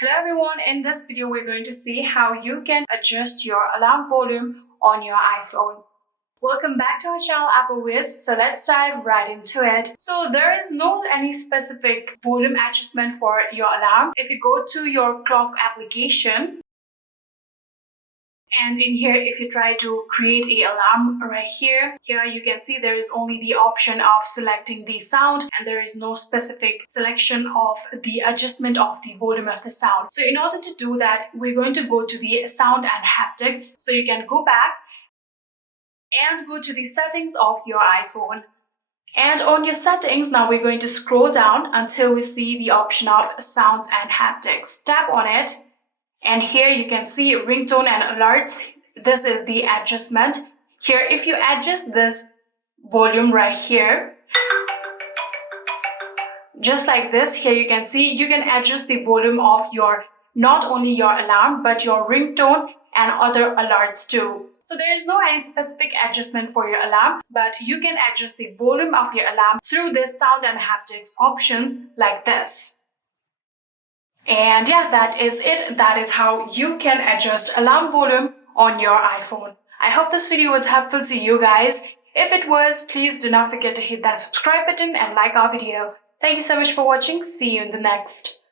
Hello everyone, in this video we're going to see how you can adjust your alarm volume on your iPhone. Welcome back to our channel Apple Wiz. So let's dive right into it. So there is no any specific volume adjustment for your alarm. If you go to your clock application, and in here, if you try to create a alarm right here you can see there is only the option of selecting the sound, and there is no specific selection of the adjustment of the volume of the sound. So in order to do that, we're going to go to the sound and haptics. So you can go back and go to the settings of your iPhone. And on your settings, now we're going to scroll down until we see the option of sounds and haptics. Tap on it. And here you can see ringtone and alerts. This is the adjustment. Here, if you adjust this volume right here, just like this, here you can see you can adjust the volume of your, not only your alarm, but your ringtone and other alerts too. So there is no any specific adjustment for your alarm, but you can adjust the volume of your alarm through this sound and haptics options like this. And yeah, that is it. That is how you can adjust alarm volume on your iPhone. I hope this video was helpful to you guys. If it was, please do not forget to hit that subscribe button and like our video. Thank you so much for watching. See you in the next.